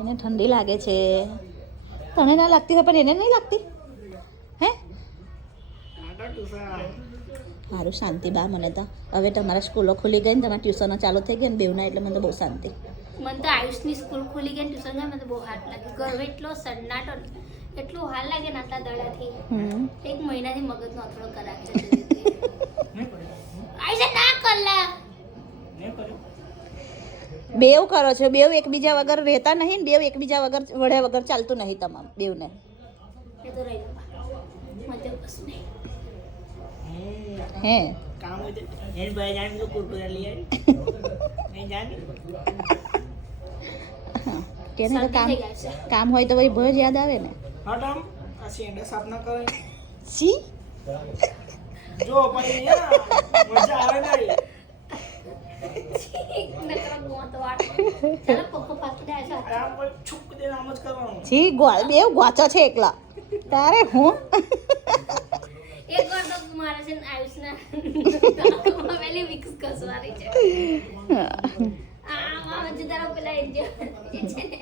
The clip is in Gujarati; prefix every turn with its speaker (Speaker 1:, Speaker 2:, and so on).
Speaker 1: એને ઠંડી લાગે છે. તને ના લાગતી હોય પણ એને નહીં લાગતી? હે? સારું શાંતિ બા મને તો. હવે તમારા સ્કૂલો ખુલી ગઈ ને તમારા ટ્યુશનો ચાલુ થઈ ગયા ને બેવના એટલે મને તો બહુ શાંતિ.
Speaker 2: મને તો આયુષની સ્કૂલ ખુલી ગઈ ટ્યુશન ગયા મને તો બહુ હાથ લાગે. ઘર એટલો સન્નાટો એટલું હાલ લાગે ને આટલા દડાથી.
Speaker 1: હમ.
Speaker 2: એક મહિનાથી મગજનો અથડો કરાવે છે
Speaker 3: નહીં કર્યું
Speaker 2: આયુષે ના કરલા
Speaker 3: નહીં કર્યું
Speaker 1: બેવ કરો છો બેવ એકબીજા વગર રહેતા નહીં ને બેવ એકબીજા વગર વડે વગર ચાલતું નહીં તમામ બેવને. હે?
Speaker 3: કામ ભાઈ કુરકુરા લઈ આવી.
Speaker 1: તેને તો કામ કામ હોય તો વળી ભજ યાદ આવે ને.
Speaker 3: હટમ આ શેંડા સાફ ના કરે
Speaker 1: સી
Speaker 3: જો પછી જ
Speaker 1: ગોળ બેવ ગોચો છે એકલા. તારે હું?
Speaker 2: એક વાર તો મારે છે ને આયુષના. પેલી વિક્સ ઘસવાની છે. આ આ જે તારો પેલા એ છે ને.